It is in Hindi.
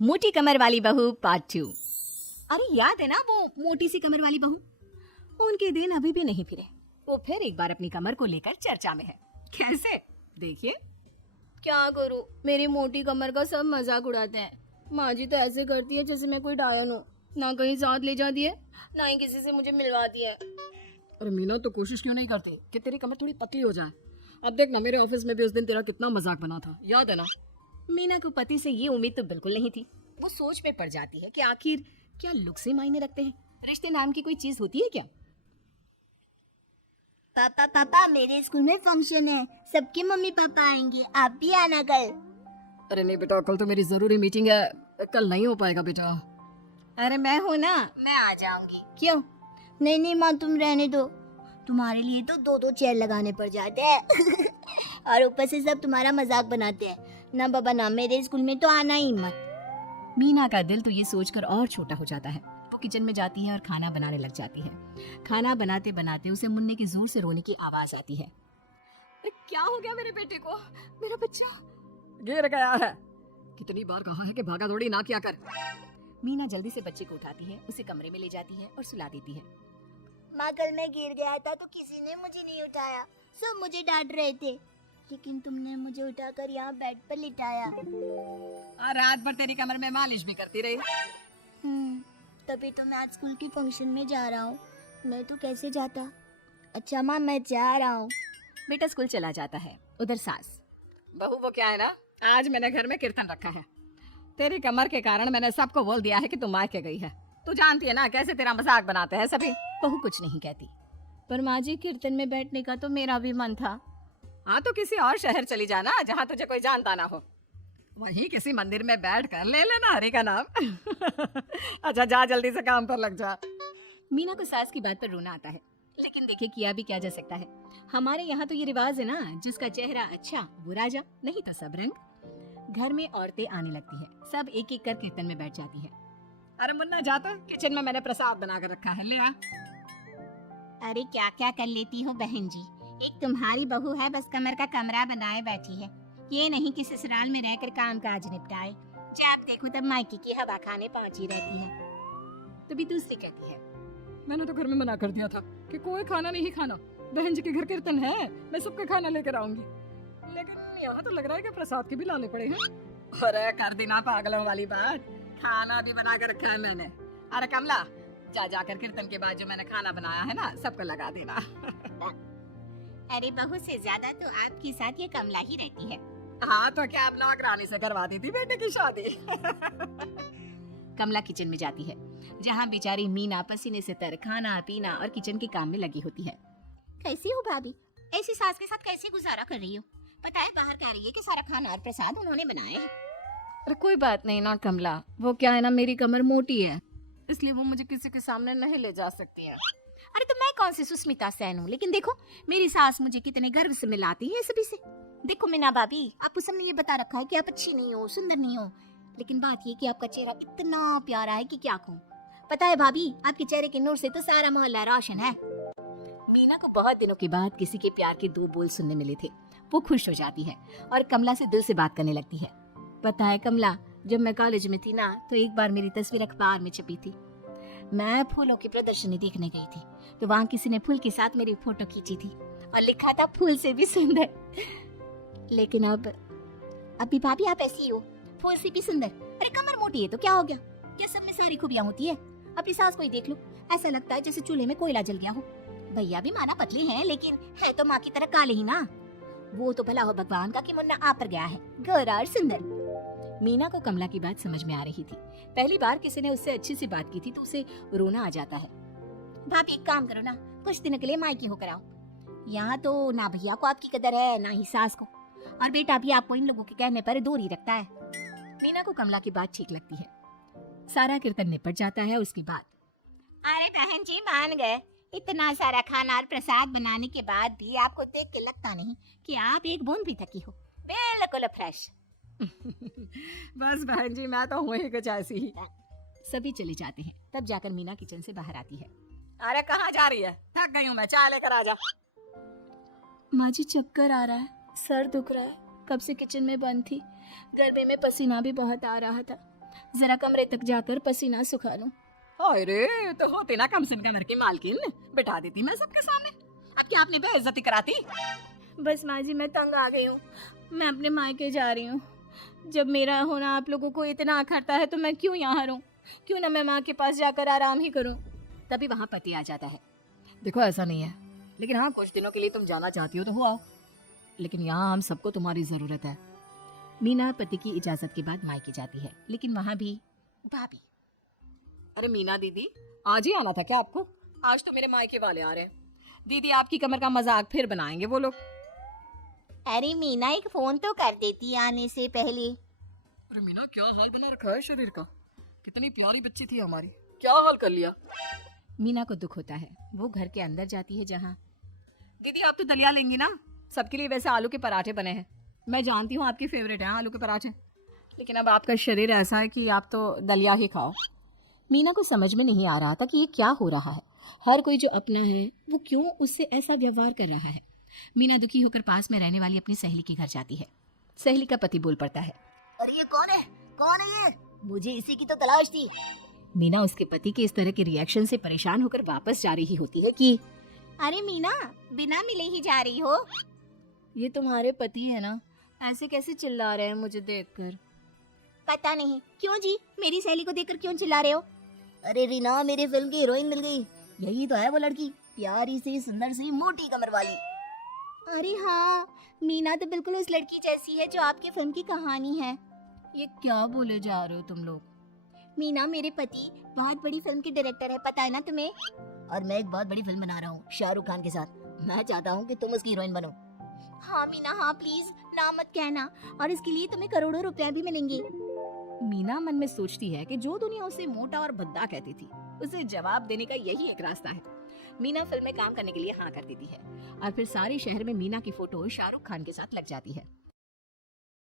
मोटी कमर वाली बहू पार्ट 2। अरे याद है ना वो मोटी सी कमर वाली बहू? उनके दिन अभी भी नहीं फिरे। वो फिर एक बार अपनी कमर को लेकर चर्चा में है। कैसे? देखिए। क्या करूं, मेरी मोटी कमर का सब मजाक उड़ाते हैं। माँ जी तो ऐसे करती है जैसे मैं कोई डायन हूँ। ना कहीं साथ ले जाती है, ना ही किसी से मुझे मिलवाती है। अरे मीना, तो कोशिश क्यों नहीं करती कि तेरी कमर थोड़ी पतली हो जाए? अब देख ना, मेरे ऑफिस में भी उस दिन तेरा कितना मजाक बना था, याद है ना? मीना को पति से ये उम्मीद तो बिल्कुल नहीं थी। वो सोच में पड़ जाती है कि आखिर क्या लुक से मायने रखते हैं? रिश्ते नाम की कोई चीज होती है क्या? पापा पापा, मेरे स्कूल में फंक्शन है, सबके मम्मी पापा आएंगे, आप भी आना कल। अरे नहीं बेटा, कल तो मेरी जरूरी मीटिंग है, कल नहीं हो पाएगा बेटा। अरे मैं हूँ ना, मैं आ जाऊंगी। क्यों? नहीं नहीं माँ, तुम रहने दो, तुम्हारे लिए तो दो दो चेयर लगाने पड़ जाते हैं और ऊपर से सब तुम्हारा मजाक बनाते हैं। ना बाबा ना, मेरे स्कूल में तो आना ही मत। मीना का दिल तो ये सोचकर और छोटा हो जाता है। वो किचन में जाती है और खाना बनाने लग जाती है। खाना बनाते बनाते उसे मुन्ने की जोर से रोने की आवाज आती है। क्या हो गया मेरे बेटे को? मेरा बच्चा गिर गया है। कितनी बार कहा है कि भागा दौड़ी ना किया कर। मीना जल्दी से बच्चे को उठाती है, उसे कमरे में ले जाती है और सुला देती है। माँ, कल मैं गिर गया था तो किसी ने मुझे नहीं उठाया, सब मुझे डांट रहे थे, लेकिन तुमने मुझे उठाकर यहाँ बेड पर लिटाया। और रात भर तेरी कमर में मालिश भी करती रही। तभी तो मैं आज स्कूल के फंक्शन में जा रहा हूँ, मैं तो कैसे जाता। अच्छा माँ, मैं जा रहा हूँ। बेटा स्कूल चला जाता है। उधर सास। बहू, वो क्या है ना, आज मैंने घर में कीर्तन रखा है। तेरी कमर के कारण मैंने सबको बोल दिया है कि तू मायके गई है। तू जानती है ना कैसे तेरा मजाक बनाते हैं सभी। बहू कुछ नहीं कहती। पर माँ जी, कीर्तन में बैठने का तो मेरा भी मन था। हाँ, तो किसी और शहर चली जाना जहाँ तुझे कोई जानता ना हो। वहीं किसी मंदिर में बैठ कर ले लेना हरि का नाम अच्छा जा, जल्दी से काम पर लग जा। मीना को सास की बात पर रोना आता है, लेकिन देखिए किया भी क्या जा सकता है। हमारे यहाँ तो ये रिवाज है ना, जिसका चेहरा अच्छा वो राजा, नहीं तो सब रंग। घर में औरतें आने लगती है, सब एक एक कर कीर्तन में बैठ जाती है। अरे मुन्ना, जा तो, किचन में मैंने प्रसाद बना कर रखा है, ले आ। अरे क्या क्या कर लेती हो बहन जी, एक तुम्हारी बहू है बस कमर का कमरा बनाए बैठी है, ये नहीं कि ससुराल में रहकर काम काज निपटाए, जब देखो तब मायके की हवा खाने पहुंची रहती है। तभी दूसरी कहती है, मैंने तो घर में मना कर दिया था कि कोई खाना नहीं खाना, बहन जी के घर कीर्तन है, मैं सबका खाना लेकर आऊंगी, लेकिन यहाँ तो लग रहा है कि प्रसाद के भी लाने पड़े हैं। अरे कर देना पागलों वाली बात, खाना भी बना कर रखा है मैंने। अरे कमला, जा जाकर कीर्तन के बाद जो मैंने खाना बनाया है ना, सबको लगा देना अरे बहू से ज्यादा तो आपके साथ ये कमला ही रहती है। हाँ, तो क्या अब नौकरानी से करवा दी थी बेटे की शादी कमला किचन में जाती है, जहाँ बेचारी मीना पसीने से तर खाना पीना और किचन के काम में लगी होती है। कैसी हो भाभी, ऐसी सास के साथ कैसे गुजारा कर रही हो? पता है बाहर कह रही है कि सारा खाना और प्रसाद उन्होंने बनाए हैं। अरे कोई बात नहीं ना कमला, वो क्या है ना, मेरी कमर मोटी है, इसलिए वो मुझे किसी के सामने नहीं ले जा सकती है। अरे तो मैं कौन सी सुस्मिता सेन हूँ, लेकिन देखो मेरी सास मुझे कितने गर्व से मिलाती है सभी से। देखो मीना भाभी, आपको सबने ये बता रखा है कि आप अच्छी नहीं हो, सुंदर नहीं हो, लेकिन बात ये कि आपका चेहरा इतना प्यारा है कि क्या कहूँ। पता है भाभी, आपके चेहरे के नूर से तो सारा मोहल्ला रोशन है। मीना को बहुत दिनों के बाद किसी के प्यार के दो बोल सुनने मिले थे। वो खुश हो जाती है और कमला से दिल से बात करने लगती है। पता है कमला, जब मैं कॉलेज में थी ना, तो एक बार मेरी तस्वीर अखबार में छपी थी। मैं फूलों की प्रदर्शनी देखने गई थी, तो वहाँ किसी ने फूल के साथ मेरी फोटो खींची थी और लिखा था फूल से भी सुंदर। लेकिन अब अभी भाभी आप ऐसी हो, फूल से भी सुंदर। अरे कमर मोटी है तो क्या हो गया, क्या सब में सारी खूबियां होती है? अपनी सास को ही देख लो, ऐसा लगता है जैसे चूल्हे में कोयला जल गया हो। भैया भी माना पतली हैं, लेकिन है तो माँ की तरह काले ही ना। वो तो भला हो भगवान का कि मुन्ना आप पर गया है, गोरा और सुंदर। मीना को कमला की बात समझ में आ रही थी। पहली बार किसी ने उससे अच्छी सी बात की थी तो उसे रोना आ जाता है। भाभी एक काम करो ना, कुछ दिनों के लिए मायके होकर आओ। यहाँ तो ना भैया को आपकी कदर है ना ही सास को, और बेटा भी आपको इन लोगों के कहने पर दूर रखता है। मीना को कमला की बात ठीक लगती है। सारा कीर्तन निपट जाता है। उसके बाद, अरे बहन जी मान गए, इतना सारा खाना और प्रसाद बनाने के बाद भी आपको देख के लगता नहीं कि आप एक बूंद भी थकी हो, बिल्कुल फ्रेश बस बहन जी, मैं तो हूँ ही कुछ ऐसी ही। सभी चले जाते हैं। तब जाकर मीना किचन से बाहर आती है। अरे कहाँ जा रही है? थक गई हूँ मैं, चाय लेकर आ जा। माँ जी चक्कर आ रहा है, सर दुख रहा है, कब से किचन में बंद थी, गर्मी में पसीना भी बहुत आ रहा था, जरा कमरे तक जाकर पसीना सुखा लूं। अरे तो होती ना कम से कम घर की मालकिन, बिठा देती मैं सबके सामने। अब क्या आपने बेइज्जती कराती? बस माँ जी मैं तंग आ गई हूँ, मैं अपने मायके जा रही हूँ। जब मेरा होना आप लोगों को इतना अखरता है तो मैं क्यों यहाँ रहूँ? क्यों ना मैं माँ के पास जाकर आराम ही करूँ। तभी वहाँ पति आ जाता है। देखो ऐसा नहीं है, लेकिन हाँ कुछ दिनों के लिए तुम जाना चाहती हो तो हो आओ, लेकिन यहाँ हम सबको तुम्हारी जरूरत है। मीना पति की इजाजत के बाद मायके जाती है, लेकिन वहाँ भी भाभी। अरे मीना दीदी, आज ही आना था क्या आपको? आज तो मेरे मायके वाले आ रहे हैं। दीदी आपकी कमर का मजाक फिर बनाएंगे वो लोग। अरे मीना एक फोन तो कर देती आने से पहले। अरे मीना क्या हाल बना रखा है शरीर का, कितनी प्यारी बच्ची थी हमारी, क्या हाल कर लिया। मीना को दुख होता है, वो घर के अंदर जाती है जहाँ। दीदी आप तो दलिया लेंगी ना? सबके लिए वैसे आलू के पराठे बने हैं, मैं जानती हूँ आपकी फेवरेट है आलू के पराठे, लेकिन अब आपका शरीर ऐसा है कि आप तो दलिया ही खाओ। मीना को समझ में नहीं आ रहा था कि ये क्या हो रहा है। हर कोई जो अपना है वो क्यों उससे ऐसा व्यवहार कर रहा है। मीना दुखी होकर पास में रहने वाली अपनी सहेली के घर जाती है। सहेली का पति बोल पड़ता है, अरे ये कौन है? कौन है ये? मुझे इसी की तो तलाश थी। मीना उसके पति के इस तरह के रिएक्शन से परेशान होकर वापस जा रही होती है कि अरे मीना, बिना मिले ही जा रही हो? ये तुम्हारे पति है ना, ऐसे कैसे चिल्ला रहे हैं मुझे देखकर? पता नहीं क्यों जी, मेरी सहेली को देखकर क्यों चिल्ला रहे हो? अरे रीना, मेरी फिल्म की हीरोइन मिल गई। यही तो है वो लड़की, प्यारी सी सुंदर सी मोटी कमर वाली। अरे हाँ, मीना तो बिल्कुल उस लड़की जैसी है जो आपकी फिल्म की कहानी है। ये क्या बोले जा रहे हो तुम लोग? मीना मेरे पति बहुत बड़ी फिल्म के डायरेक्टर है, पता है ना तुम्हें? और मैं एक बहुत बड़ी फिल्म बना रहा हूँ शाहरुख खान के साथ। मैं चाहता हूँ कि तुम उसकी हीरोइन बनो। हाँ मीना हाँ, प्लीज ना मत कहना, और इसके लिए तुम्हें करोड़ों रुपया भी मिलेंगे। मीना मन में सोचती है कि जो दुनिया उसे मोटा और भद्दा कहती थी, उसे जवाब देने का यही एक रास्ता है। मीना फिल्म में काम करने के लिए हाँ कर देती है और फिर सारे शहर में मीना की फोटो शाहरुख खान के साथ लग जाती है।